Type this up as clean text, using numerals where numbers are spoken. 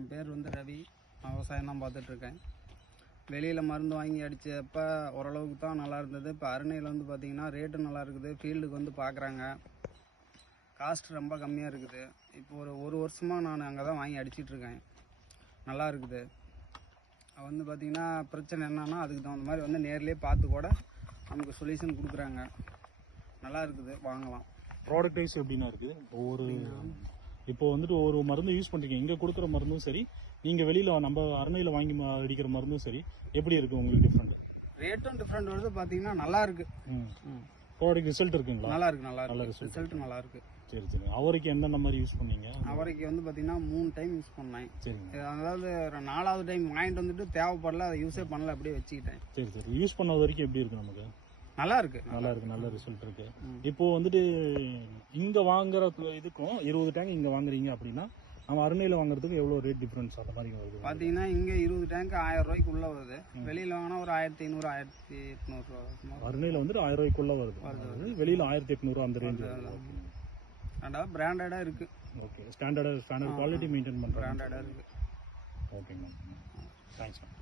என் பேர் வந்து ரவி. நான் விவசாயம் தான் பார்த்துட்ருக்கேன். வெளியில் மருந்து வாங்கி அடித்தப்போ ஓரளவுக்கு தான் நல்லா இருந்தது. இப்போ அருணையில் வந்து பார்த்திங்கன்னா ரேட்டும் நல்லா இருக்குது. ஃபீல்டுக்கு வந்து பார்க்குறாங்க. காஸ்ட் ரொம்ப கம்மியாக இருக்குது. இப்போ ஒரு வருஷமாக நான் அங்கே தான் வாங்கி அடிச்சிட்ருக்கேன். நல்லா இருக்குது. வந்து பார்த்திங்கன்னா பிரச்சனை என்னன்னா அதுக்கு தகுந்த மாதிரி வந்து நேர்லேயே பார்த்து கூட நமக்கு சொல்யூஷன் கொடுக்குறாங்க. நல்லா இருக்குது, வாங்கலாம். ப்ராடக்ட் வைஸ் எப்படின்னா இருக்குது ஒவ்வொரு இப்போ வந்துட்டு ஒரு மருந்து யூஸ் பண்ணுறீங்க. இங்கே கொடுக்குற மருந்தும் சரி, நீங்கள் வெளியில் நம்ம அருணையில் வாங்கி அடிக்கிற மருந்தும் சரி, எப்படி இருக்குது உங்களுக்கு டிஃப்ரெண்ட்? ரேட்டும் டிஃப்ரெண்ட் வருது. பார்த்தீங்கன்னா நல்லா இருக்கு. ப்ராடக்ட் ரிசல்ட் இருக்குங்களா? நல்லா இருக்கு. ரிசல்ட் நல்லா இருக்கு. சரி சரி. அவரைக்கு என்னென்ன மாதிரி யூஸ் பண்ணீங்க? அவரைக்கு வந்து பார்த்தீங்கன்னா 3 டைம் யூஸ் பண்ணேன். சரிங்க. அதாவது 4வது டைம் வாங்கிட்டு வந்துட்டு தேவைப்படல, அதை யூஸே பண்ணல, அப்படியே வச்சுக்கிட்டேன். சரி சரி. யூஸ் பண்ண வரைக்கும் எப்படி இருக்கு நமக்கு? நல்லா இருக்கு. நல்ல ரிசல்ட் இருக்கு. இப்போ வந்துட்டு இங்க வாங்குற இதுக்கும் 20 டேங்க் இங்க வாங்குறீங்க அப்படின்னா நம்ம அருணையில வாங்குறதுக்கு எவ்வளவு ரேட் டிஃபரன்ஸ் அந்த மாதிரி வருது? பாத்தீங்கன்னா இங்க 20 டேங்க் 1000 ரூபாய்க்கு உள்ள வருது. வெளியில வாங்கினா ஒரு 1500 1800 ரூபா. அருணையில வந்து 1000 ரூபாய்க்குள்ள வருது. வெளியில 1800 அந்த ரேஞ்ச். ரெண்டாவது பிராண்டடா இருக்கு. ஓகே. ஸ்டாண்டர்ட் குவாலிட்டி மெயின்டைன் பண்றாங்க. பிராண்டடா இருக்கு. Okay ma'am. Thanks ma'am.